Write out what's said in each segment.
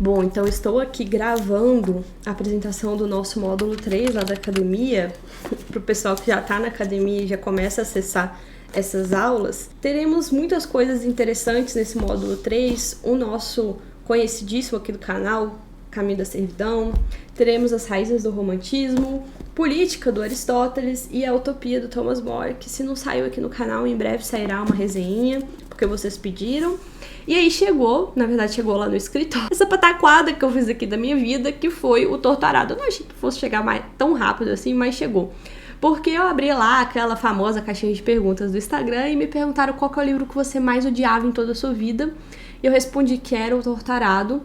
Bom, então estou aqui gravando a apresentação do nosso módulo 3 lá da academia, para o pessoal que já está na academia e já começa a acessar essas aulas. Teremos muitas coisas interessantes nesse módulo 3, o nosso conhecidíssimo aqui do canal, Caminho da Servidão, teremos as raízes do romantismo, política do Aristóteles e a utopia do Thomas More, que se não saiu aqui no canal, em breve sairá uma resenha, porque vocês pediram. E aí chegou lá no escritório, essa pataquada que eu fiz aqui da minha vida, que foi o Torturado. Eu não achei que fosse chegar tão rápido assim, mas chegou. Porque eu abri lá aquela famosa caixinha de perguntas do Instagram e me perguntaram qual que é o livro que você mais odiava em toda a sua vida. E eu respondi que era o Torturado,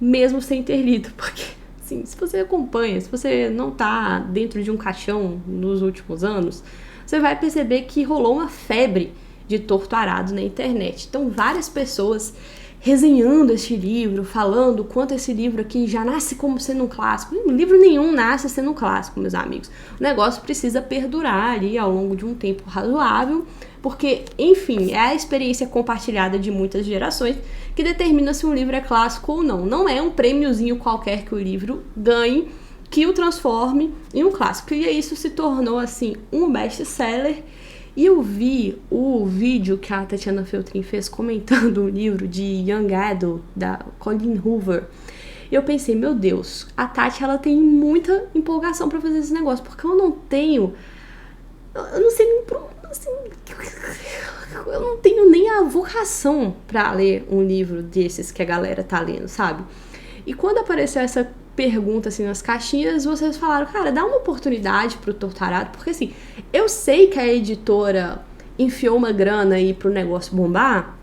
mesmo sem ter lido, porque, assim, se você acompanha, se você não tá dentro de um caixão nos últimos anos, você vai perceber que rolou uma febre de Torturado na internet. Então, várias pessoas resenhando este livro, falando o quanto esse livro aqui já nasce como sendo um clássico. Livro nenhum nasce sendo um clássico, meus amigos. O negócio precisa perdurar ali ao longo de um tempo razoável, porque, enfim, é a experiência compartilhada de muitas gerações que determina se um livro é clássico ou não. Não é um prêmiozinho qualquer que o livro ganhe que o transforme em um clássico. E isso se tornou, assim, um best-seller. E eu vi o vídeo que a Tatiana Feltrin fez comentando o livro de Young Adult, da Colleen Hoover. E eu pensei, meu Deus, a Tati, ela tem muita empolgação pra fazer esse negócio, porque eu não tenho... Eu não sei nem... Assim, eu não tenho nem a vocação pra ler um livro desses que a galera tá lendo, sabe? E quando apareceu essa pergunta assim nas caixinhas, vocês falaram, cara, dá uma oportunidade pro Torturado, porque assim, eu sei que a editora enfiou uma grana aí pro negócio bombar,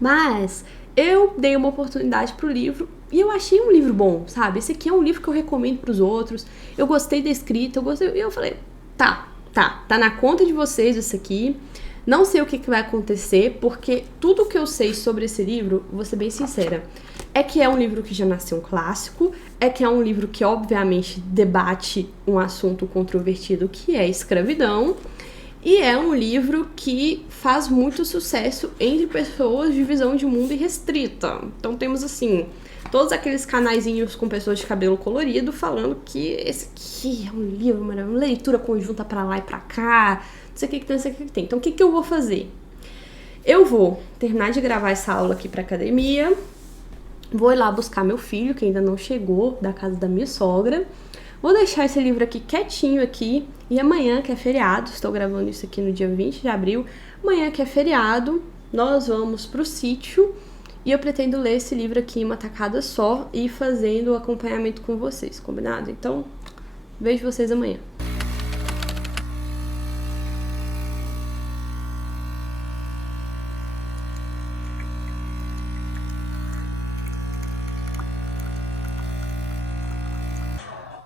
mas eu dei uma oportunidade pro livro e eu achei um livro bom, sabe? Esse aqui é um livro que eu recomendo pros outros, eu gostei da escrita, e eu falei, tá na conta de vocês isso aqui. Não sei o que vai acontecer, porque tudo que eu sei sobre esse livro, vou ser bem sincera, é que é um livro que já nasceu um clássico, é que é um livro que obviamente debate um assunto controvertido que é a escravidão, e é um livro que faz muito sucesso entre pessoas de visão de mundo irrestrita. Então temos assim, todos aqueles canaizinhos com pessoas de cabelo colorido falando que esse aqui é um livro maravilhoso, leitura conjunta pra lá e pra cá, não sei o que tem, não sei o que tem. Então o que eu vou fazer? Eu vou terminar de gravar essa aula aqui pra academia, vou ir lá buscar meu filho, que ainda não chegou, da casa da minha sogra. Vou deixar esse livro aqui quietinho aqui. E amanhã, que é feriado, estou gravando isso aqui no dia 20 de abril. Amanhã, que é feriado, nós vamos pro sítio. E eu pretendo ler esse livro aqui em uma tacada só e fazendo o acompanhamento com vocês, combinado? Então, vejo vocês amanhã.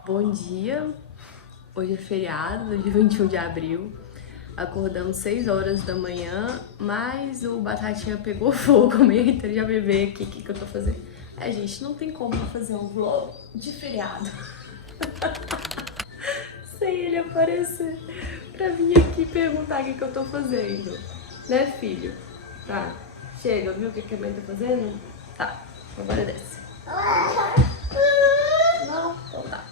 Bom dia, hoje é feriado, dia 21 de abril, acordamos 6 horas da manhã, mas o Batatinha pegou fogo, amanhã inteira já vai ver aqui o que eu tô fazendo. Gente, não tem como fazer um vlog de feriado sem ele aparecer pra vir aqui perguntar o que eu tô fazendo, né, filho? Tá, chega, viu o que a mãe tá fazendo? Tá, agora desce. Não, então tá.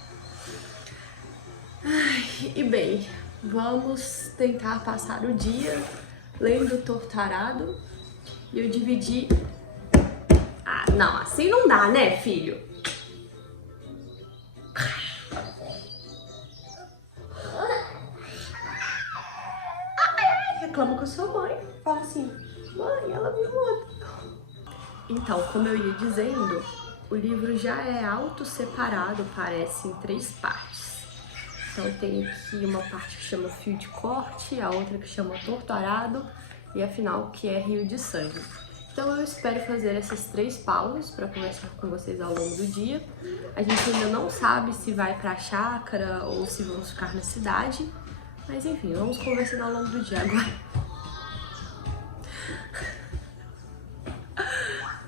E bem, vamos tentar passar o dia lendo Torturado. E eu dividi... não, assim não dá, né, filho? Reclama com a sua mãe. Fala assim, mãe, ela me mata. Então, como eu ia dizendo, o livro já é auto-separado, parece, em 3 partes. Então tem aqui uma parte que chama Fio de Corte, a outra que chama Torturado e a final que é Rio de Sangue. Então eu espero fazer essas 3 pausas para conversar com vocês ao longo do dia. A gente ainda não sabe se vai pra chácara ou se vamos ficar na cidade, mas enfim, vamos conversando ao longo do dia agora.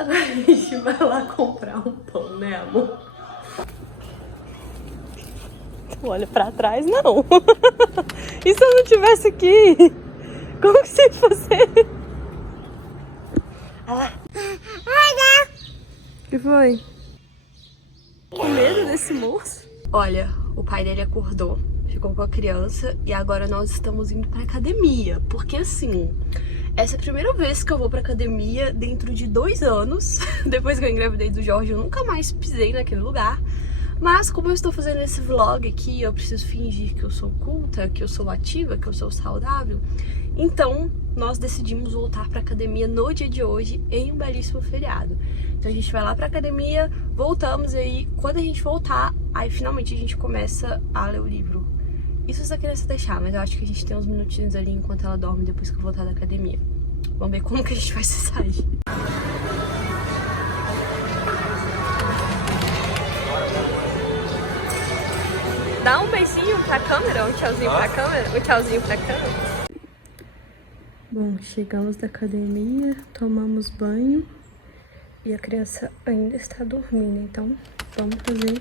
Agora a gente vai lá comprar um pão, né, amor? Olha pra trás, não. E se eu não tivesse aqui? Como que você ia fazer? O que foi? Com medo desse moço? Olha, o pai dele acordou, ficou com a criança e agora nós estamos indo pra academia. Porque assim, essa é a primeira vez que eu vou pra academia dentro de 2 anos. Depois que eu engravidei do Jorge, eu nunca mais pisei naquele lugar. Mas como eu estou fazendo esse vlog aqui, eu preciso fingir que eu sou culta, que eu sou ativa, que eu sou saudável. Então, nós decidimos voltar pra academia no dia de hoje, em um belíssimo feriado. Então a gente vai lá pra academia, voltamos e aí, quando a gente voltar, aí finalmente a gente começa a ler o livro. Isso se a criança deixar, mas eu acho que a gente tem uns minutinhos ali enquanto ela dorme depois que eu voltar da academia. Vamos ver como que a gente vai se sair. Dá um beijinho pra câmera, um tchauzinho pra câmera, um tchauzinho pra câmera. Bom, chegamos da academia, tomamos banho e a criança ainda está dormindo, então vamos fazer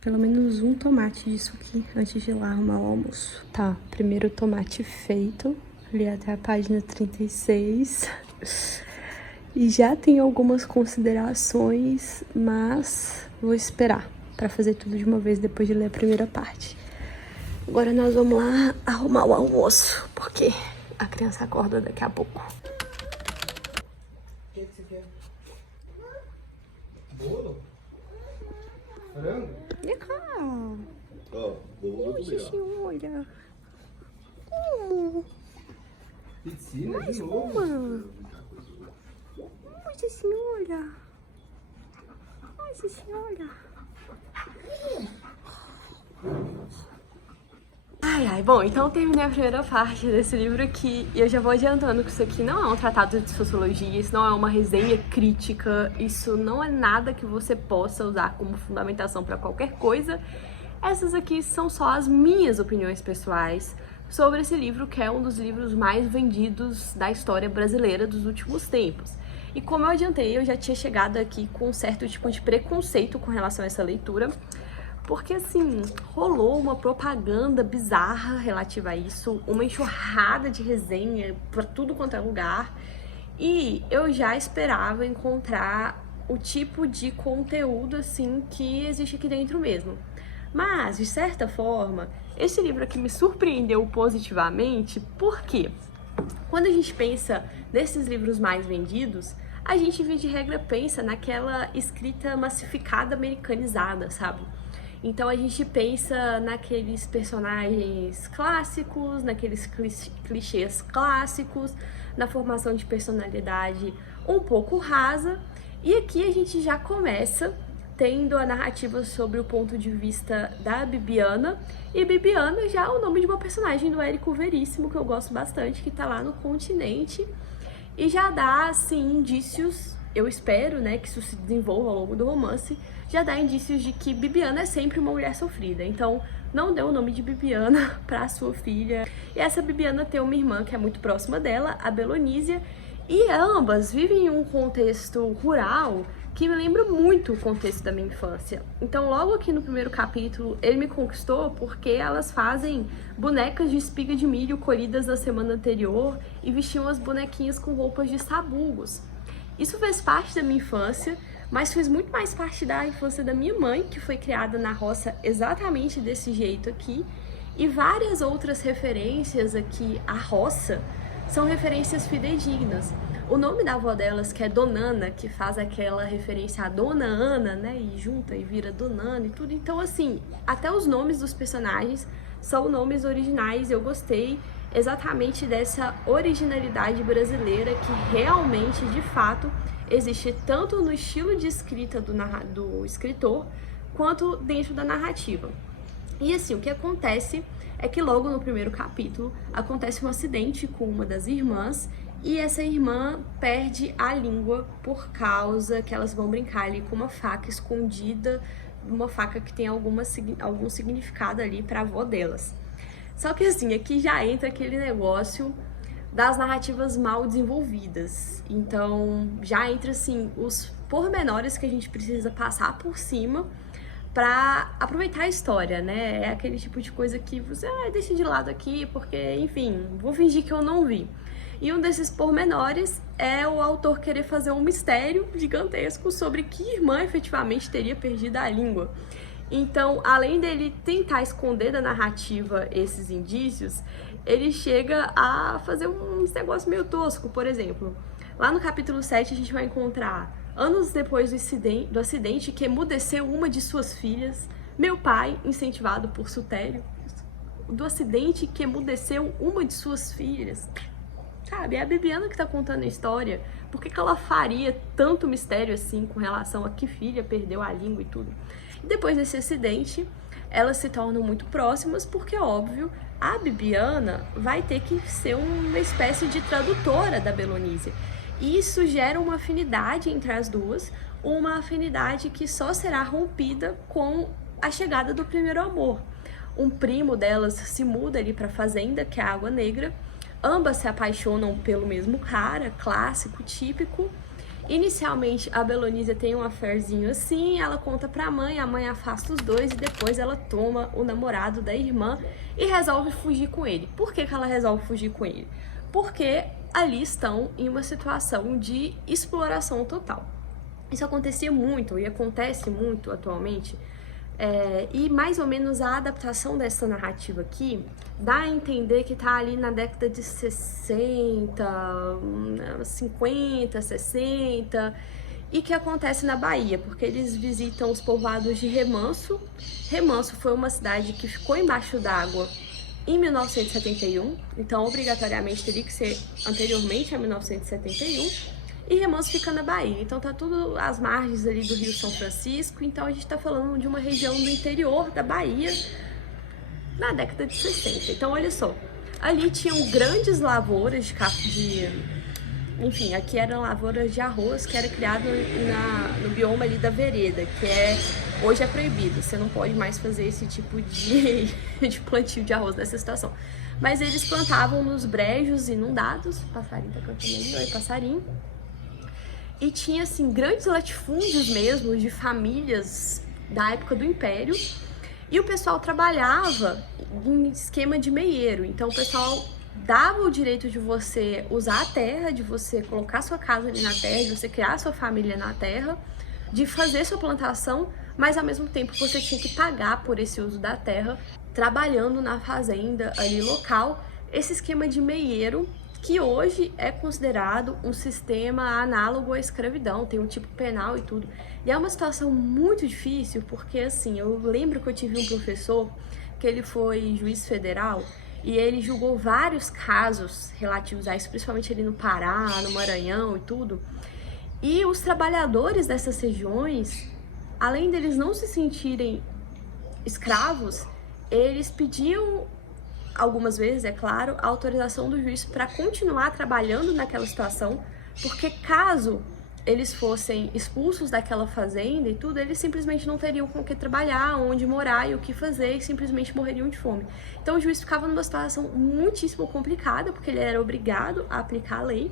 pelo menos um tomate disso aqui antes de ir lá arrumar o almoço. Tá, primeiro tomate feito, li até a página 36 e já tem algumas considerações, mas vou esperar pra fazer tudo de uma vez depois de ler a primeira parte. Agora nós vamos lá arrumar o almoço, porque a criança acorda daqui a pouco. O que você quer? Bolo? Frango? Vem cá. Ó, bolo do Xixi, olha. Piscina Mais de novo. uma. Xixi, olha. Ai, xixi, olha. Ai, bom, então eu terminei a primeira parte desse livro aqui e eu já vou adiantando que isso aqui não é um tratado de sociologia, isso não é uma resenha crítica, isso não é nada que você possa usar como fundamentação para qualquer coisa. Essas aqui são só as minhas opiniões pessoais sobre esse livro, que é um dos livros mais vendidos da história brasileira dos últimos tempos. E como eu adiantei, eu já tinha chegado aqui com um certo tipo de preconceito com relação a essa leitura, porque assim, rolou uma propaganda bizarra relativa a isso, uma enxurrada de resenha pra tudo quanto é lugar, e eu já esperava encontrar o tipo de conteúdo assim que existe aqui dentro mesmo. Mas, de certa forma, esse livro aqui me surpreendeu positivamente, porque quando a gente pensa nesses livros mais vendidos, a gente, via de regra, pensa naquela escrita massificada americanizada, sabe? Então a gente pensa naqueles personagens clássicos, naqueles clichês clássicos, na formação de personalidade um pouco rasa, e aqui a gente já começa tendo a narrativa sobre o ponto de vista da Bibiana, e Bibiana já é o nome de uma personagem do Érico Veríssimo, que eu gosto bastante, que tá lá no continente, e já dá, assim, indícios, eu espero, né, que isso se desenvolva ao longo do romance, já dá indícios de que Bibiana é sempre uma mulher sofrida, então não dê o nome de Bibiana para sua filha. E essa Bibiana tem uma irmã que é muito próxima dela, a Belonísia, e ambas vivem em um contexto rural que me lembra muito o contexto da minha infância. Então logo aqui no primeiro capítulo ele me conquistou porque elas fazem bonecas de espiga de milho colhidas na semana anterior e vestiam as bonequinhas com roupas de sabugos. Isso fez parte da minha infância, mas fez muito mais parte da infância da minha mãe, que foi criada na roça exatamente desse jeito aqui, e várias outras referências aqui à roça são referências fidedignas. O nome da avó delas, que é Donana, que faz aquela referência à Dona Ana, né, e junta e vira Donana e tudo. Então, assim, até os nomes dos personagens são nomes originais. Eu gostei exatamente dessa originalidade brasileira que realmente, de fato, existe tanto no estilo de escrita do escritor, quanto dentro da narrativa. E assim, o que acontece é que logo no primeiro capítulo acontece um acidente com uma das irmãs, e essa irmã perde a língua por causa que elas vão brincar ali com uma faca escondida, uma faca que tem algum significado ali para a avó delas. Só que assim, aqui já entra aquele negócio das narrativas mal desenvolvidas. Então, já entra assim os pormenores que a gente precisa passar por cima pra aproveitar a história, né? É aquele tipo de coisa que você deixa de lado aqui, porque, enfim, vou fingir que eu não vi. E um desses pormenores é o autor querer fazer um mistério gigantesco sobre que irmã efetivamente teria perdido a língua. Então, além dele tentar esconder da narrativa esses indícios, ele chega a fazer um negócio meio tosco. Por exemplo, lá no capítulo 7 a gente vai encontrar, anos depois do acidente que emudeceu uma de suas filhas, meu pai, incentivado por Sutério, do acidente que emudeceu uma de suas filhas. Sabe, é a Bibiana que tá contando a história. Por que ela faria tanto mistério assim com relação a que filha perdeu a língua e tudo? E depois desse acidente, elas se tornam muito próximas porque, óbvio, a Bibiana vai ter que ser uma espécie de tradutora da Belonísia. E isso gera uma afinidade entre as duas, uma afinidade que só será rompida com a chegada do primeiro amor. Um primo delas se muda ali para a fazenda, que é a Água Negra. Ambas se apaixonam pelo mesmo cara, clássico, típico. Inicialmente, a Belonísia tem um affairzinho assim, ela conta pra mãe, a mãe afasta os dois e depois ela toma o namorado da irmã e resolve fugir com ele. Por que ela resolve fugir com ele? Porque ali estão em uma situação de exploração total. Isso acontecia muito e acontece muito atualmente. E mais ou menos a adaptação dessa narrativa aqui dá a entender que tá ali na década de 60, 50, 60, e que acontece na Bahia, porque eles visitam os povoados de Remanso. Remanso foi uma cidade que ficou embaixo d'água em 1971, então obrigatoriamente teria que ser anteriormente a 1971. E Remanso fica na Bahia, então tá tudo às margens ali do Rio São Francisco, então a gente tá falando de uma região do interior da Bahia na década de 60. Então olha só, ali tinham grandes lavouras enfim, aqui eram lavouras de arroz que era criado no bioma ali da vereda, que hoje é proibido, você não pode mais fazer esse tipo de plantio de arroz nessa situação. Mas eles plantavam nos brejos inundados, passarinho tá cantando ali, oi passarinho. E tinha, assim, grandes latifúndios mesmo de famílias da época do Império. E o pessoal trabalhava em esquema de meieiro. Então, o pessoal dava o direito de você usar a terra, de você colocar sua casa ali na terra, de você criar sua família na terra, de fazer sua plantação, mas, ao mesmo tempo, você tinha que pagar por esse uso da terra, trabalhando na fazenda ali local. Esse esquema de meieiro, que hoje é considerado um sistema análogo à escravidão, tem um tipo penal e tudo. E é uma situação muito difícil, porque assim, eu lembro que eu tive um professor que ele foi juiz federal e ele julgou vários casos relativos a isso, principalmente ali no Pará, no Maranhão e tudo. E os trabalhadores dessas regiões, além deles não se sentirem escravos, eles pediam, algumas vezes, é claro, a autorização do juiz para continuar trabalhando naquela situação, porque caso eles fossem expulsos daquela fazenda e tudo, eles simplesmente não teriam com o que trabalhar, onde morar e o que fazer, e simplesmente morreriam de fome. Então o juiz ficava numa situação muitíssimo complicada, porque ele era obrigado a aplicar a lei.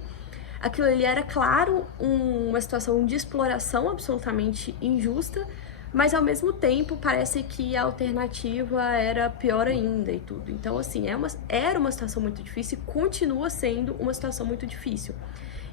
Aquilo ali era, claro, uma situação de exploração absolutamente injusta, mas ao mesmo tempo parece que a alternativa era pior ainda e tudo. Então, assim, era uma situação muito difícil e continua sendo uma situação muito difícil.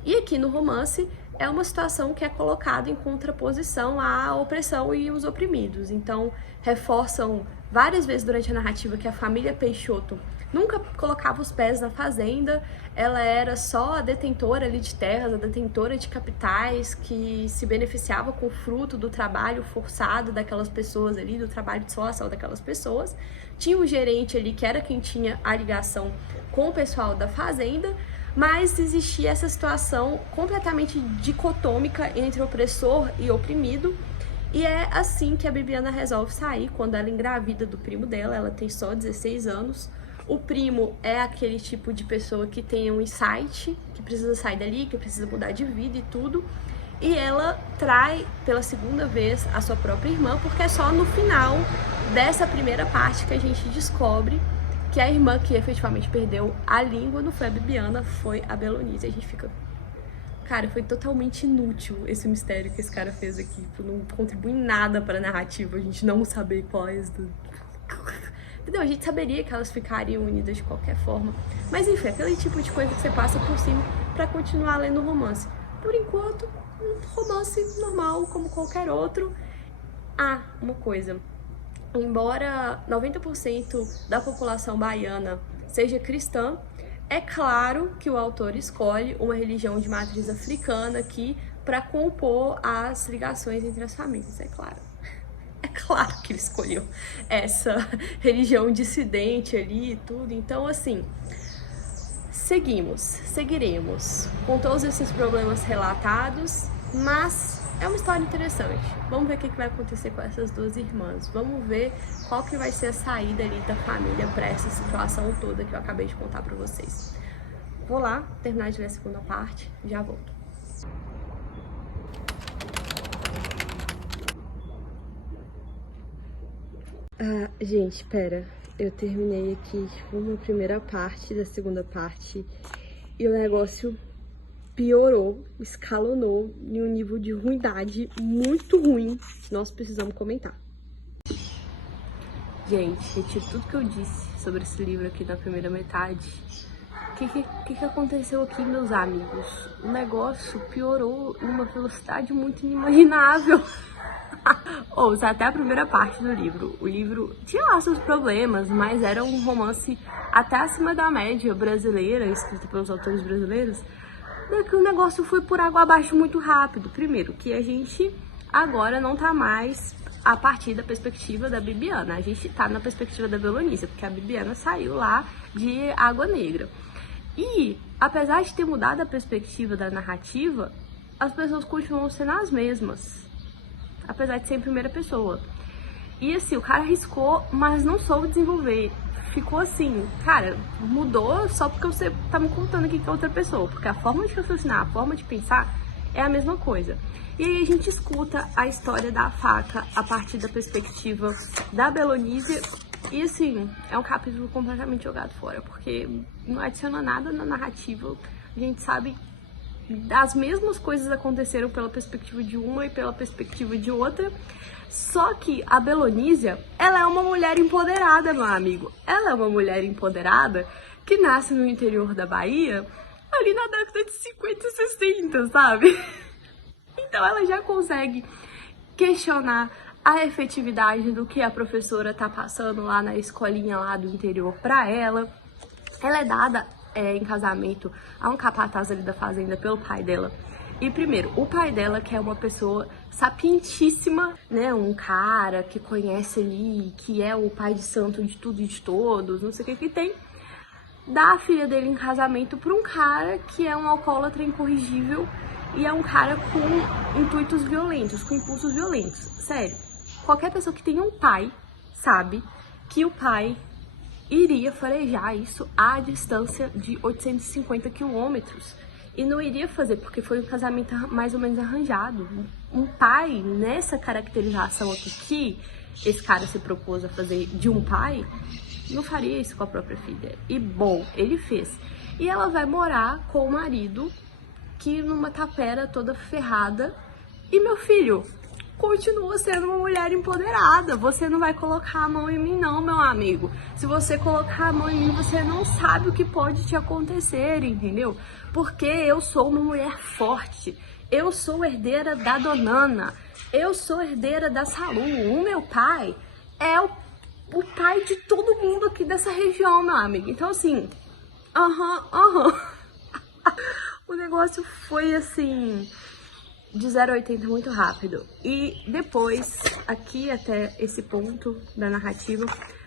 E aqui no romance é uma situação que é colocada em contraposição à opressão e os oprimidos. Então, reforçam várias vezes durante a narrativa que a família Peixoto nunca colocava os pés na fazenda, ela era só a detentora ali de terras, a detentora de capitais, que se beneficiava com o fruto do trabalho forçado daquelas pessoas ali, do trabalho de escolação daquelas pessoas. Tinha um gerente ali que era quem tinha a ligação com o pessoal da fazenda, mas existia essa situação completamente dicotômica entre opressor e oprimido. E é assim que a Bibiana resolve sair, quando ela engravida do primo dela, ela tem só 16 anos. O primo é aquele tipo de pessoa que tem um insight, que precisa sair dali, que precisa mudar de vida e tudo. E ela trai pela segunda vez a sua própria irmã, porque é só no final dessa primeira parte que a gente descobre que a irmã que efetivamente perdeu a língua não foi a Bibiana, foi a Belonísia. A gente fica... Cara, foi totalmente inútil esse mistério que esse cara fez aqui. Não contribui em nada para a narrativa, a gente não saber qual é entendeu? A gente saberia que elas ficariam unidas de qualquer forma. Mas enfim, aquele tipo de coisa que você passa por cima pra continuar lendo o romance. Por enquanto, um romance normal, como qualquer outro. Ah, uma coisa. Embora 90% da população baiana seja cristã, é claro que o autor escolhe uma religião de matriz africana aqui para compor as ligações entre as famílias, é claro. É claro que ele escolheu essa religião dissidente ali e tudo. Então, assim, seguiremos com todos esses problemas relatados, mas é uma história interessante. Vamos ver o que vai acontecer com essas duas irmãs. Vamos ver qual que vai ser a saída ali da família para essa situação toda que eu acabei de contar para vocês. Vou lá terminar de ler a segunda parte, já volto. Gente, pera, eu terminei aqui uma primeira parte da segunda parte e o negócio piorou, escalonou em um nível de ruindade muito ruim. Nós precisamos comentar. Gente, retiro tudo que eu disse sobre esse livro aqui na primeira metade. O que aconteceu aqui, meus amigos? O negócio piorou numa velocidade muito inimaginável. Ouça até a primeira parte do livro. O livro tinha lá seus problemas, mas era um romance até acima da média brasileira, escrito pelos autores brasileiros. Que o negócio foi por água abaixo muito rápido. Primeiro, que a gente agora não tá mais a partir da perspectiva da Bibiana. A gente tá na perspectiva da Belonísia, porque a Bibiana saiu lá de Água Negra. E, apesar de ter mudado a perspectiva da narrativa, as pessoas continuam sendo as mesmas. Apesar de ser em primeira pessoa. E assim, o cara arriscou, mas não soube desenvolver. Ficou assim, cara, mudou só porque você tá me contando aqui que é outra pessoa. Porque a forma de raciocinar, a forma de pensar é a mesma coisa. E aí a gente escuta a história da faca a partir da perspectiva da Belonísia. E assim, é um capítulo completamente jogado fora, porque não adiciona nada na narrativa. A gente sabe as mesmas coisas aconteceram pela perspectiva de uma e pela perspectiva de outra. Só que a Belonísia, ela é uma mulher empoderada, meu amigo. Ela é uma mulher empoderada que nasce no interior da Bahia, ali na década de 50 e 60, sabe? Então ela já consegue questionar a efetividade do que a professora tá passando lá na escolinha lá do interior pra ela. Ela é dada em casamento a um capataz ali da fazenda pelo pai dela. E primeiro, o pai dela, que é uma pessoa sapientíssima, né, um cara que conhece ali, que é o pai de santo de tudo e de todos, não sei o que tem, dá a filha dele em casamento pra um cara que é um alcoólatra incorrigível e é um cara com intuitos violentos, com impulsos violentos. Sério, qualquer pessoa que tenha um pai sabe que o pai iria farejar isso à distância de 850 quilômetros. E não iria fazer, porque foi um casamento mais ou menos arranjado. Um pai, nessa caracterização aqui que esse cara se propôs a fazer de um pai, não faria isso com a própria filha. E bom, ele fez. E ela vai morar com o marido, que numa tapera toda ferrada. E meu filho continua sendo uma mulher empoderada. Você não vai colocar a mão em mim não, meu amigo. Se você colocar a mão em mim, você não sabe o que pode te acontecer, entendeu? Porque eu sou uma mulher forte. Eu sou herdeira da Donana. Eu sou herdeira da Salu. O meu pai é o pai de todo mundo aqui dessa região, meu amigo. Então, assim, o negócio foi, assim, de 0 a 80 muito rápido. E depois, aqui até esse ponto da narrativa,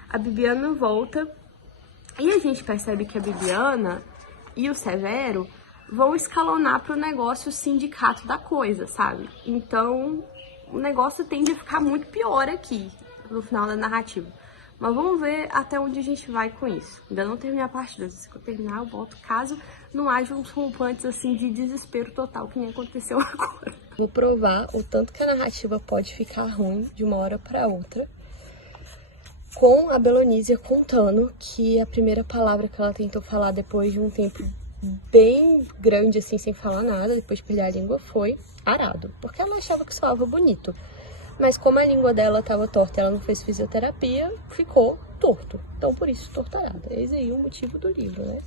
a Bibiana volta e a gente percebe que a Bibiana e o Severo vão escalonar pro negócio sindicato da coisa, sabe? Então, o negócio tende a ficar muito pior aqui, no final da narrativa. Mas vamos ver até onde a gente vai com isso. Ainda não terminei a parte 2. Se eu terminar, eu volto, caso não haja uns rompantes assim de desespero total, que nem aconteceu agora. Vou provar o tanto que a narrativa pode ficar ruim de uma hora para outra, com a Belonísia contando que a primeira palavra que ela tentou falar depois de um tempo bem grande, assim, sem falar nada, depois de perder a língua, foi arado. Porque ela achava que soava bonito. Mas como a língua dela estava torta e ela não fez fisioterapia, ficou torto. Então, por isso, torturada. Eis aí o motivo do livro, né?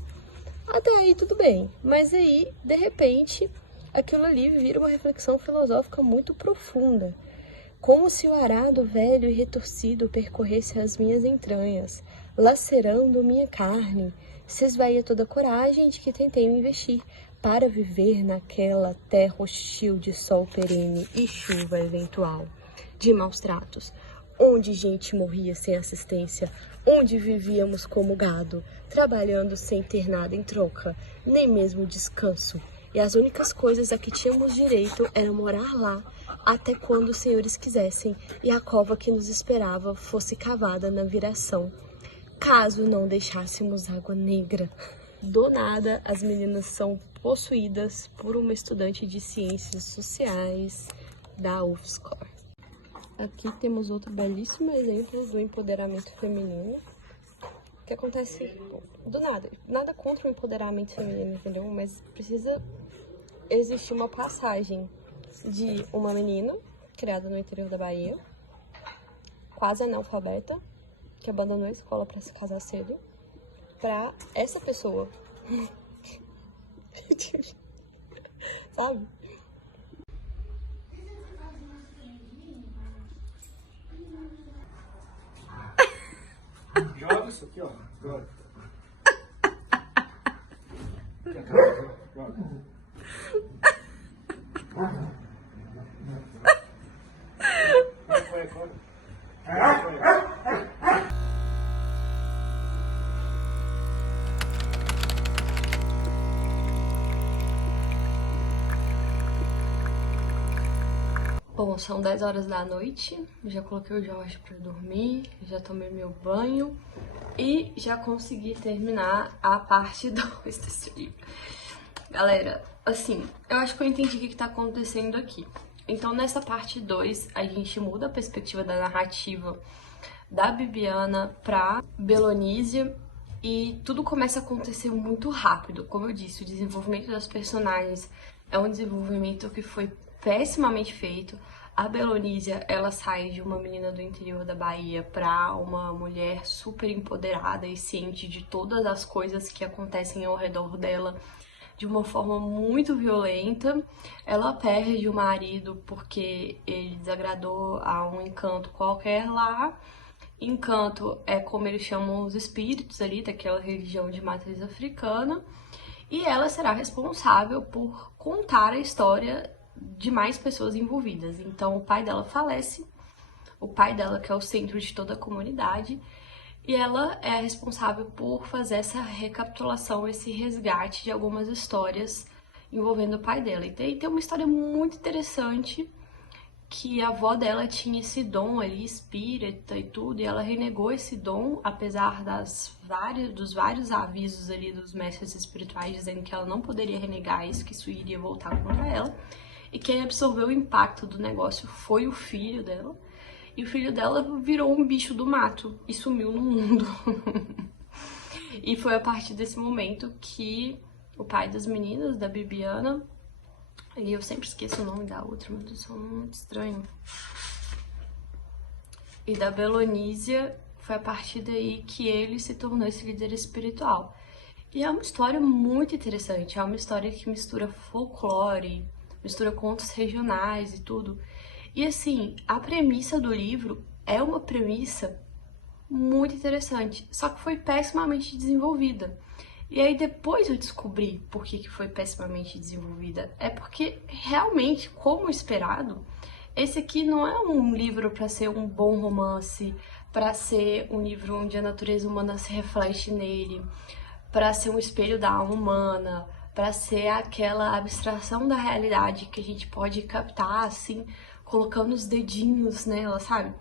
Até aí, tudo bem. Mas aí, de repente, aquilo ali vira uma reflexão filosófica muito profunda. Como se o arado velho e retorcido percorresse as minhas entranhas, lacerando minha carne, se esvaía toda a coragem de que tentei me investir para viver naquela terra hostil de sol perene e chuva eventual, de maus tratos, onde gente morria sem assistência, onde vivíamos como gado, trabalhando sem ter nada em troca, nem mesmo descanso. E as únicas coisas a que tínhamos direito era morar lá, até quando os senhores quisessem, e a cova que nos esperava fosse cavada na viração, caso não deixássemos água negra. Do nada, as meninas são possuídas por uma estudante de ciências sociais da UFSCar. Aqui temos outro belíssimo exemplo do empoderamento feminino, que acontece do nada. Nada contra o empoderamento feminino, entendeu? Mas precisa existir uma passagem de uma menina criada no interior da Bahia, quase analfabeta, que abandonou a escola para se casar cedo, pra essa pessoa. Sabe? Joga isso aqui, ó. Joga. Joga. Bom, são 10 horas da noite, já coloquei o Jorge pra dormir, já tomei meu banho e já consegui terminar a parte 2 desse livro. Galera, assim, eu acho que eu entendi o que tá acontecendo aqui. Então, nessa parte 2, a gente muda a perspectiva da narrativa da Bibiana pra Belonísia e tudo começa a acontecer muito rápido. Como eu disse, o desenvolvimento das personagens é um desenvolvimento que foi pessimamente feito. A Belonísia, ela sai de uma menina do interior da Bahia pra uma mulher super empoderada e ciente de todas as coisas que acontecem ao redor dela de uma forma muito violenta. Ela perde o marido porque ele desagradou a um encanto qualquer lá. Encanto é como eles chamam os espíritos ali daquela religião de matriz africana. E ela será responsável por contar a história de mais pessoas envolvidas. Então o pai dela falece, o pai dela que é o centro de toda a comunidade, e ela é responsável por fazer essa recapitulação, esse resgate de algumas histórias envolvendo o pai dela. E tem uma história muito interessante, que a avó dela tinha esse dom ali, espírita e tudo, e ela renegou esse dom, apesar dos vários avisos ali dos mestres espirituais dizendo que ela não poderia renegar isso, que isso iria voltar contra ela. E quem absorveu o impacto do negócio foi o filho dela. E o filho dela virou um bicho do mato e sumiu no mundo. E foi a partir desse momento que o pai das meninas, da Bibiana, e eu sempre esqueço o nome da outra, mas Deus, é um nome muito estranho, e da Belonísia, foi a partir daí que ele se tornou esse líder espiritual. E é uma história muito interessante, é uma história que mistura folclore, mistura contos regionais e tudo. E assim, a premissa do livro é uma premissa muito interessante, só que foi pessimamente desenvolvida. E aí depois eu descobri por que foi pessimamente desenvolvida. É porque realmente, como esperado, esse aqui não é um livro para ser um bom romance, para ser um livro onde a natureza humana se reflete nele, para ser um espelho da alma humana, para ser aquela abstração da realidade que a gente pode captar, assim, colocando os dedinhos nela, sabe?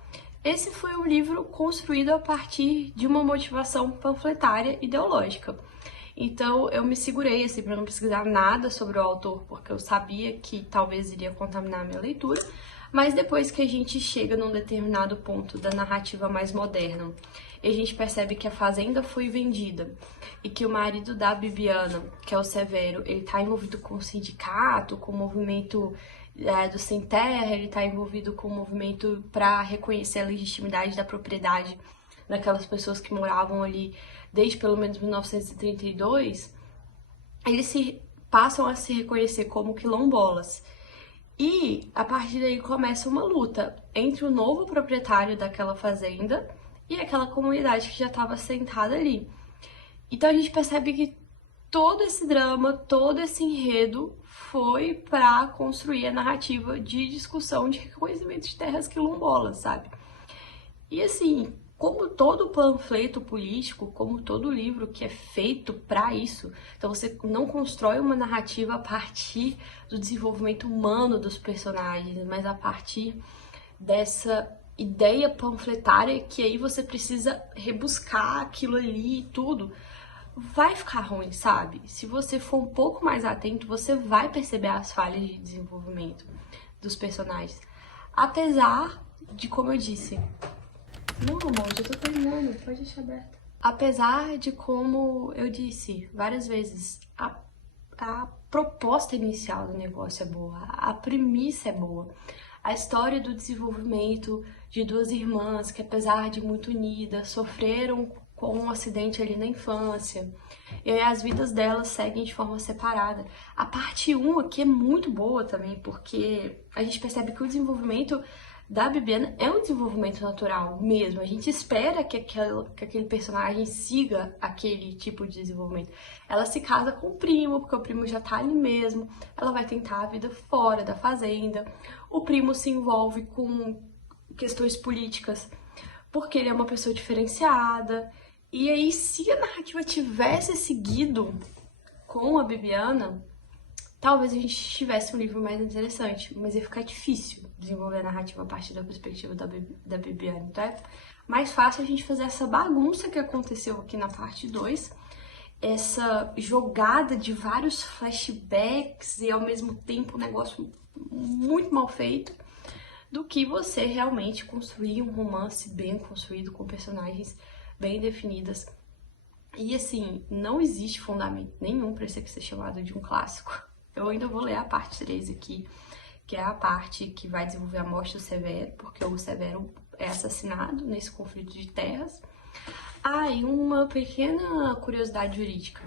Esse foi um livro construído a partir de uma motivação panfletária ideológica. Então eu me segurei, assim, para não pesquisar nada sobre o autor, porque eu sabia que talvez iria contaminar a minha leitura. Mas depois que a gente chega num determinado ponto da narrativa mais moderna, e a gente percebe que a fazenda foi vendida e que o marido da Bibiana, que é o Severo, ele tá envolvido com o sindicato, com o movimento do Sem Terra, ele está envolvido com o movimento para reconhecer a legitimidade da propriedade daquelas pessoas que moravam ali desde pelo menos 1932, eles passam a se reconhecer como quilombolas. E a partir daí começa uma luta entre o novo proprietário daquela fazenda e aquela comunidade que já estava assentada ali. Então a gente percebe que todo esse drama, todo esse enredo foi para construir a narrativa de discussão de reconhecimento de terras quilombolas, sabe? E assim, como todo panfleto político, como todo livro que é feito para isso, então você não constrói uma narrativa a partir do desenvolvimento humano dos personagens, mas a partir dessa ideia panfletária que aí você precisa rebuscar aquilo ali e tudo. Vai ficar ruim, sabe? Se você for um pouco mais atento, você vai perceber as falhas de desenvolvimento dos personagens. Apesar de, como eu disse... Não, amor, já tô terminando, pode deixar aberto. Apesar de, como eu disse várias vezes, a proposta inicial do negócio é boa, a premissa é boa. A história do desenvolvimento de duas irmãs que, apesar de muito unidas, sofreram com um acidente ali na infância. E aí as vidas delas seguem de forma separada. A parte 1 aqui é muito boa também, porque a gente percebe que o desenvolvimento da Bibiana é um desenvolvimento natural mesmo. A gente espera que aquele personagem siga aquele tipo de desenvolvimento. Ela se casa com o primo, porque o primo já tá ali mesmo. Ela vai tentar a vida fora da fazenda. O primo se envolve com questões políticas, porque ele é uma pessoa diferenciada. E aí, se a narrativa tivesse seguido com a Bibiana, talvez a gente tivesse um livro mais interessante, mas ia ficar difícil desenvolver a narrativa a partir da perspectiva da Bibiana. Então é mais fácil a gente fazer essa bagunça que aconteceu aqui na parte 2, essa jogada de vários flashbacks e ao mesmo tempo um negócio muito mal feito, do que você realmente construir um romance bem construído, com personagens bem definidas. E assim, não existe fundamento nenhum para isso aqui ser chamado de um clássico. Eu ainda vou ler a parte 3 aqui, que é a parte que vai desenvolver a morte do Severo, porque o Severo é assassinado nesse conflito de terras. E uma pequena curiosidade jurídica.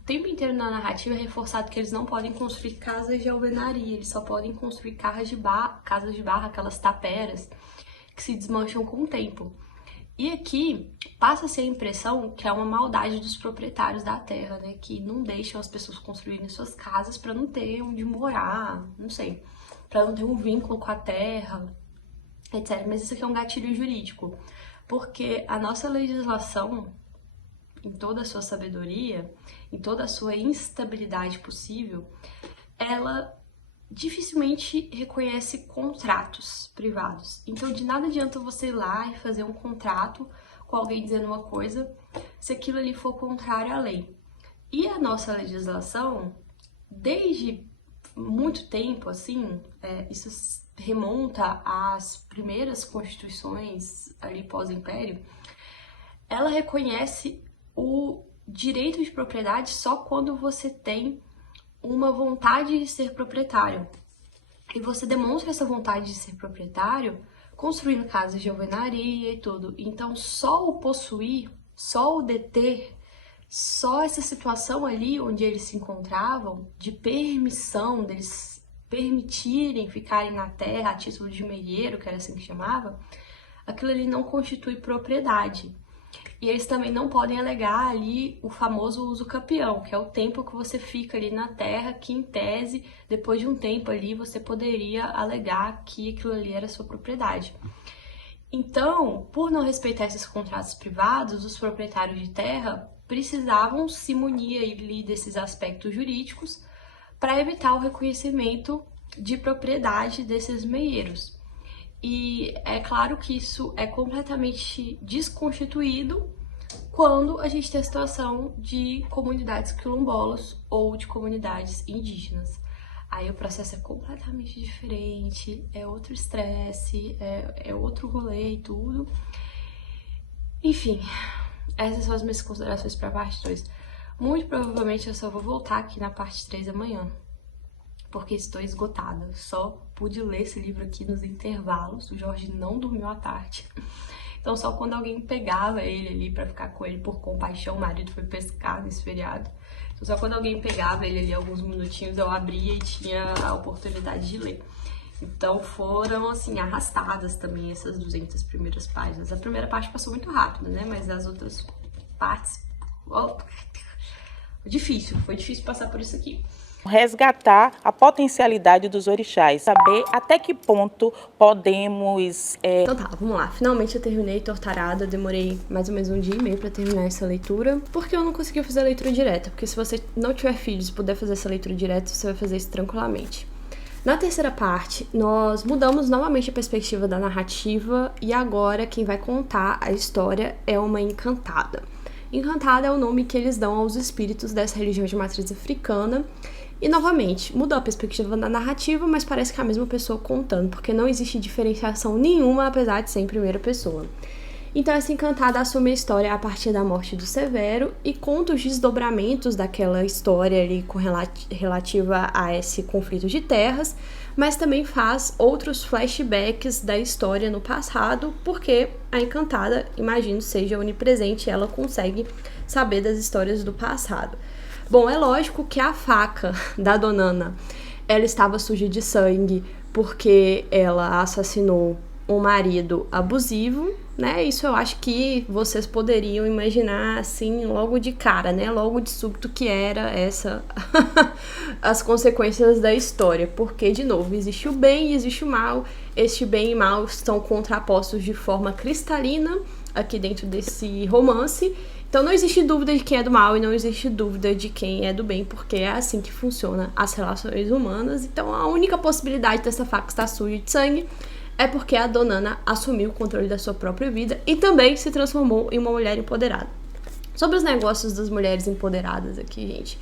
O tempo inteiro na narrativa é reforçado que eles não podem construir casas de alvenaria, eles só podem construir casas de barra, aquelas taperas, que se desmancham com o tempo. E aqui passa-se a impressão que é uma maldade dos proprietários da terra, né? Que não deixam as pessoas construírem suas casas para não ter onde morar, não sei, para não ter um vínculo com a terra, etc. Mas isso aqui é um gatilho jurídico, porque a nossa legislação, em toda a sua sabedoria, em toda a sua instabilidade possível, ela dificilmente reconhece contratos privados. Então, de nada adianta você ir lá e fazer um contrato com alguém dizendo uma coisa se aquilo ali for contrário à lei. E a nossa legislação, desde muito tempo, assim, isso remonta às primeiras constituições ali pós-império, ela reconhece o direito de propriedade só quando você tem uma vontade de ser proprietário. E você demonstra essa vontade de ser proprietário construindo casas de alvenaria e tudo. Então, só o possuir, só o deter, só essa situação ali onde eles se encontravam, de permissão, deles permitirem ficarem na terra a título de meieiro, que era assim que chamava, aquilo ali não constitui propriedade. E eles também não podem alegar ali o famoso uso capião, que é o tempo que você fica ali na terra, que em tese, depois de um tempo ali, você poderia alegar que aquilo ali era sua propriedade. Então, por não respeitar esses contratos privados, os proprietários de terra precisavam se munir ali desses aspectos jurídicos para evitar o reconhecimento de propriedade desses meieiros. E é claro que isso é completamente desconstituído quando a gente tem a situação de comunidades quilombolas ou de comunidades indígenas. Aí o processo é completamente diferente, é outro estresse, é outro rolê e tudo. Enfim, essas são as minhas considerações para a parte 2. Muito provavelmente eu só vou voltar aqui na parte 3 amanhã, porque estou esgotada. Só pude ler esse livro aqui nos intervalos. O Jorge não dormiu à tarde. Então só quando alguém pegava ele ali pra ficar com ele por compaixão, o marido foi pescar nesse feriado. Então só quando alguém pegava ele ali alguns minutinhos, eu abria e tinha a oportunidade de ler. Então foram, assim, arrastadas também essas 200 primeiras páginas. A primeira parte passou muito rápido, né? Mas as outras partes... foi difícil passar por isso aqui. Resgatar a potencialidade dos orixás, saber até que ponto podemos... Então tá, vamos lá. Finalmente eu terminei Tortarada, demorei mais ou menos 1 dia e meio pra terminar essa leitura, porque eu não consegui fazer a leitura direta, porque se você não tiver filhos e puder fazer essa leitura direta, você vai fazer isso tranquilamente. Na terceira parte, nós mudamos novamente a perspectiva da narrativa e agora quem vai contar a história é uma encantada. Encantada é o nome que eles dão aos espíritos dessa religião de matriz africana. E, novamente, mudou a perspectiva da narrativa, mas parece que é a mesma pessoa contando, porque não existe diferenciação nenhuma, apesar de ser em primeira pessoa. Então, essa encantada assume a história a partir da morte do Severo e conta os desdobramentos daquela história ali relativa a esse conflito de terras, mas também faz outros flashbacks da história no passado, porque a encantada, imagino, seja onipresente e ela consegue saber das histórias do passado. Bom, é lógico que a faca da Donana, ela estava suja de sangue porque ela assassinou um marido abusivo, né? Isso eu acho que vocês poderiam imaginar assim logo de cara, né? Logo de súbito que era essa as consequências da história, porque de novo, existe o bem e existe o mal. Este bem e mal estão contrapostos de forma cristalina aqui dentro desse romance. Então não existe dúvida de quem é do mal e não existe dúvida de quem é do bem, porque é assim que funcionam as relações humanas. Então a única possibilidade dessa faca estar suja de sangue é porque a Donana assumiu o controle da sua própria vida e também se transformou em uma mulher empoderada. Sobre os negócios das mulheres empoderadas aqui, gente,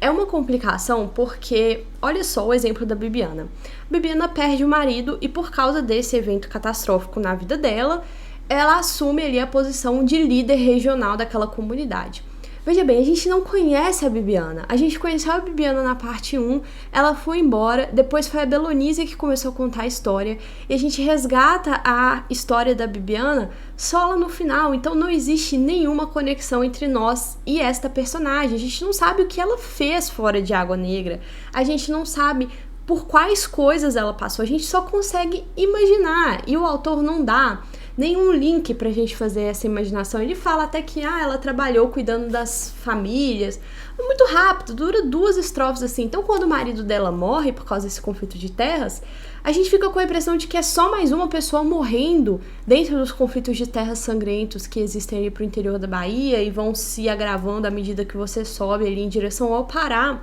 é uma complicação porque, olha só o exemplo da Bibiana. A Bibiana perde o marido e por causa desse evento catastrófico na vida dela, ela assume ali a posição de líder regional daquela comunidade. Veja bem, a gente não conhece a Bibiana. A gente conheceu a Bibiana na parte 1, ela foi embora, depois foi a Belonísia que começou a contar a história, e a gente resgata a história da Bibiana só lá no final, então não existe nenhuma conexão entre nós e esta personagem. A gente não sabe o que ela fez fora de Água Negra, a gente não sabe por quais coisas ela passou, a gente só consegue imaginar, e o autor não dá nenhum link pra gente fazer essa imaginação. Ele fala até que ela trabalhou cuidando das famílias, muito rápido, dura 2 estrofes assim. Então quando o marido dela morre por causa desse conflito de terras, a gente fica com a impressão de que é só mais uma pessoa morrendo dentro dos conflitos de terras sangrentos que existem ali pro interior da Bahia e vão se agravando à medida que você sobe ali em direção ao Pará,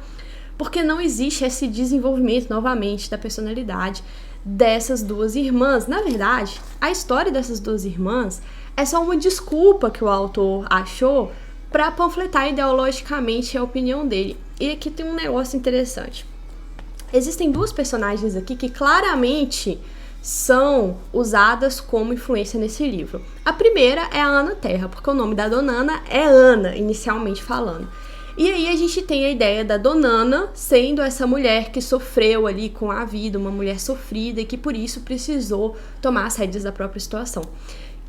porque não existe esse desenvolvimento novamente da personalidade dessas 2 irmãs. Na verdade, a história dessas 2 irmãs é só uma desculpa que o autor achou para panfletar ideologicamente a opinião dele. E aqui tem um negócio interessante. Existem 2 personagens aqui que claramente são usadas como influência nesse livro. A primeira é a Ana Terra, porque o nome da Donana é Ana, inicialmente falando. E aí a gente tem a ideia da Donana sendo essa mulher que sofreu ali com a vida, uma mulher sofrida e que por isso precisou tomar as rédeas da própria situação.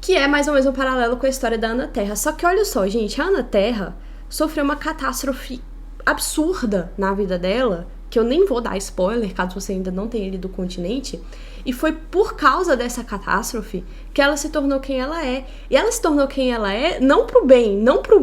Que é mais ou menos um paralelo com a história da Ana Terra. Só que olha só, gente, a Ana Terra sofreu uma catástrofe absurda na vida dela, que eu nem vou dar spoiler, caso você ainda não tenha lido O Continente, e foi por causa dessa catástrofe que ela se tornou quem ela é. E ela se tornou quem ela é não pro bem, não pra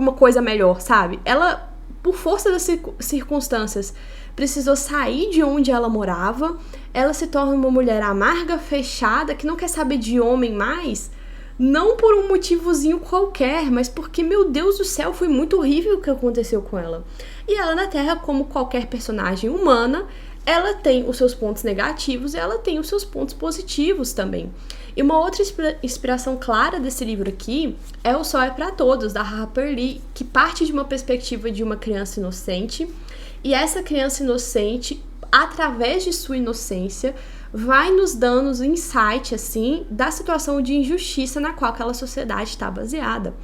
uma coisa melhor, sabe? Ela, por força das circunstâncias, precisou sair de onde ela morava, ela se torna uma mulher amarga, fechada, que não quer saber de homem mais, não por um motivozinho qualquer, mas porque, meu Deus do céu, foi muito horrível o que aconteceu com ela. E a Ana Terra, como qualquer personagem humana, ela tem os seus pontos negativos e ela tem os seus pontos positivos também. E uma outra inspiração clara desse livro aqui é O Sol é para Todos, da Harper Lee, que parte de uma perspectiva de uma criança inocente, e essa criança inocente, através de sua inocência, vai nos dando um insight, assim, da situação de injustiça na qual aquela sociedade está baseada.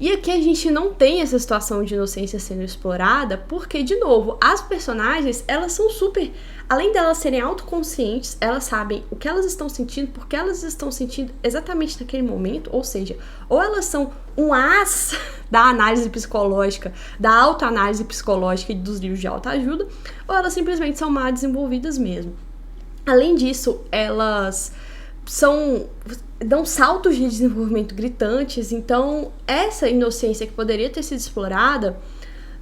E aqui a gente não tem essa situação de inocência sendo explorada, porque, de novo, as personagens, elas são super... Além delas serem autoconscientes, elas sabem o que elas estão sentindo, porque elas estão sentindo exatamente naquele momento, ou seja, ou elas são um as da análise psicológica, da autoanálise psicológica e dos livros de autoajuda, ou elas simplesmente são mal desenvolvidas mesmo. Além disso, elas dão saltos de desenvolvimento gritantes, então essa inocência que poderia ter sido explorada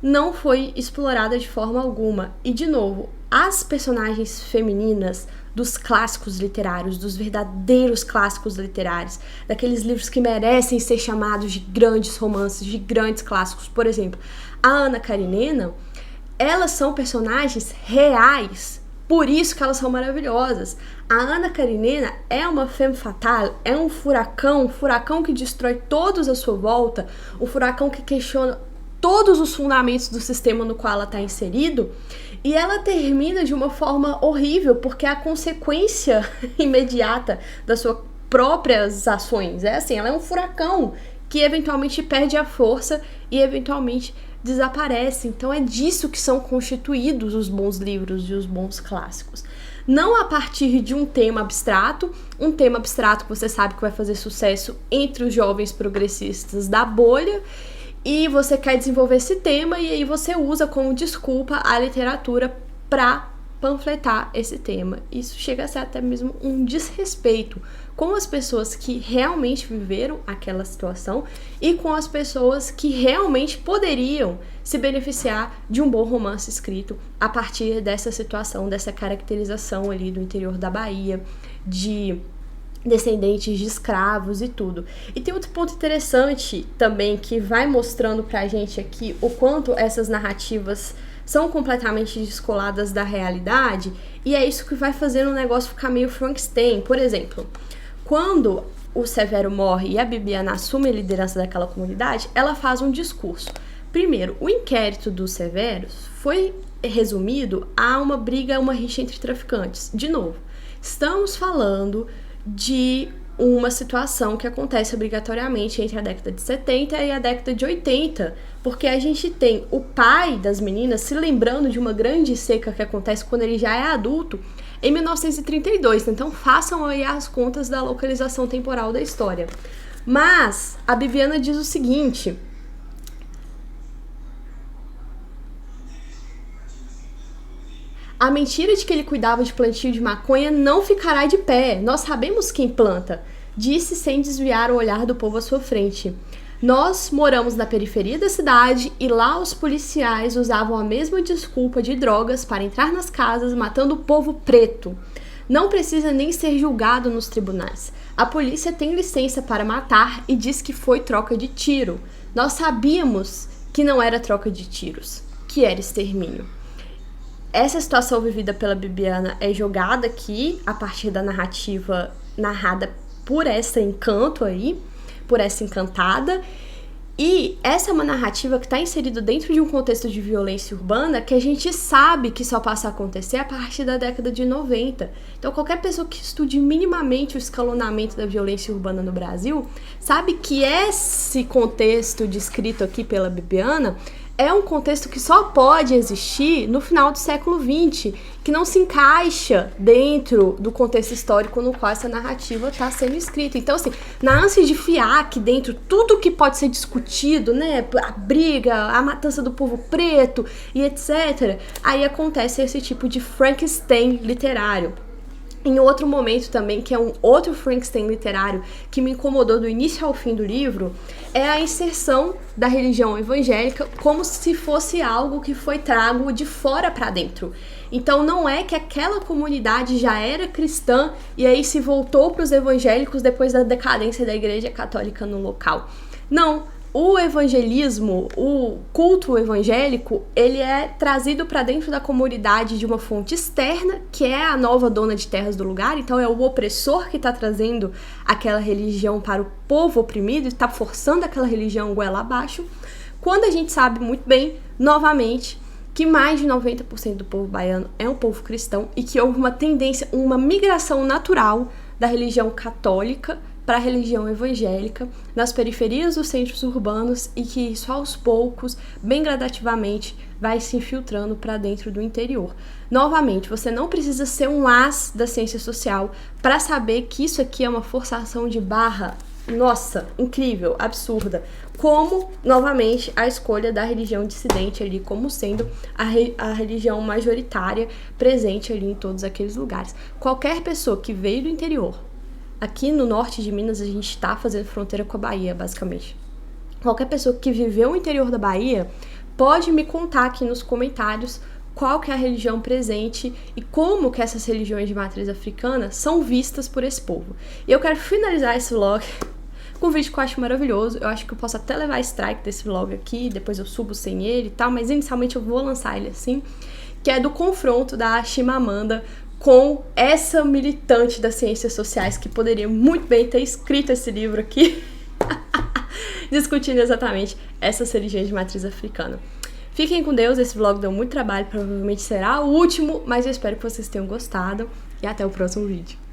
não foi explorada de forma alguma. E, de novo, as personagens femininas dos clássicos literários, dos verdadeiros clássicos literários, daqueles livros que merecem ser chamados de grandes romances, de grandes clássicos, por exemplo, a Ana Karenina, elas são personagens reais, por isso que elas são maravilhosas. A Ana Karenina é uma femme fatale, é um furacão que destrói todos à sua volta, um furacão que questiona todos os fundamentos do sistema no qual ela está inserido, e ela termina de uma forma horrível, porque é a consequência imediata das suas próprias ações. É assim, ela é um furacão que eventualmente perde a força e eventualmente desaparece. Então é disso que são constituídos os bons livros e os bons clássicos. Não a partir de um tema abstrato que você sabe que vai fazer sucesso entre os jovens progressistas da bolha, e você quer desenvolver esse tema e aí você usa como desculpa a literatura para panfletar esse tema. Isso chega a ser até mesmo um desrespeito com as pessoas que realmente viveram aquela situação e com as pessoas que realmente poderiam se beneficiar de um bom romance escrito a partir dessa situação, dessa caracterização ali do interior da Bahia, de descendentes de escravos e tudo. E tem outro ponto interessante também que vai mostrando pra gente aqui o quanto essas narrativas são completamente descoladas da realidade, e é isso que vai fazendo o negócio ficar meio Frankenstein. Por exemplo, quando o Severo morre e a Bibiana assume a liderança daquela comunidade, ela faz um discurso. Primeiro, o inquérito dos Severos foi resumido a uma briga, uma rixa entre traficantes. De novo, estamos falando de uma situação que acontece obrigatoriamente entre a década de 70 e a década de 80, porque a gente tem o pai das meninas se lembrando de uma grande seca que acontece quando ele já é adulto, em 1932, então façam aí as contas da localização temporal da história. Mas a Bibiana diz o seguinte: a mentira de que ele cuidava de plantio de maconha não ficará de pé. Nós sabemos quem planta, disse sem desviar o olhar do povo à sua frente. Nós moramos na periferia da cidade e lá os policiais usavam a mesma desculpa de drogas para entrar nas casas matando o povo preto. Não precisa nem ser julgado nos tribunais. A polícia tem licença para matar e diz que foi troca de tiro. Nós sabíamos que não era troca de tiros, que era extermínio. Essa situação vivida pela Bibiana é jogada aqui a partir da narrativa narrada por essa encanto aí, por essa encantada, e essa é uma narrativa que está inserida dentro de um contexto de violência urbana que a gente sabe que só passa a acontecer a partir da década de 90. Então qualquer pessoa que estude minimamente o escalonamento da violência urbana no Brasil sabe que esse contexto descrito aqui pela Bibiana é um contexto que só pode existir no final do século XX, que não se encaixa dentro do contexto histórico no qual essa narrativa está sendo escrita. Então, assim, na ânsia de fiar aqui dentro tudo que pode ser discutido, né, a briga, a matança do povo preto e etc., aí acontece esse tipo de Frankenstein literário. Em outro momento também, que é um outro Frankenstein literário que me incomodou do início ao fim do livro, é a inserção da religião evangélica como se fosse algo que foi trago de fora para dentro. Então não é que aquela comunidade já era cristã e aí se voltou para os evangélicos depois da decadência da Igreja Católica no local. Não. O evangelismo, o culto evangélico, ele é trazido para dentro da comunidade de uma fonte externa, que é a nova dona de terras do lugar. Então é o opressor que está trazendo aquela religião para o povo oprimido, está forçando aquela religião goela abaixo, quando a gente sabe muito bem, novamente, que mais de 90% do povo baiano é um povo cristão e que houve uma tendência, uma migração natural da religião católica para a religião evangélica nas periferias dos centros urbanos e que isso aos poucos, bem gradativamente, vai se infiltrando para dentro do interior. Novamente, você não precisa ser um as da ciência social para saber que isso aqui é uma forçação de barra, nossa, incrível, absurda. Como, novamente, a escolha da religião dissidente ali como sendo a religião majoritária presente ali em todos aqueles lugares. Qualquer pessoa que veio do interior, aqui no norte de Minas a gente está fazendo fronteira com a Bahia, basicamente. Qualquer pessoa que viveu no interior da Bahia pode me contar aqui nos comentários qual que é a religião presente e como que essas religiões de matriz africana são vistas por esse povo. E eu quero finalizar esse vlog com um vídeo que eu acho maravilhoso. Eu acho que eu posso até levar strike desse vlog aqui, depois eu subo sem ele e tal, mas inicialmente eu vou lançar ele assim, que é do confronto da Chimamanda com essa militante das ciências sociais que poderia muito bem ter escrito esse livro aqui, discutindo exatamente essas religiões de matriz africana. Fiquem com Deus, esse vlog deu muito trabalho, provavelmente será o último, mas eu espero que vocês tenham gostado e até o próximo vídeo.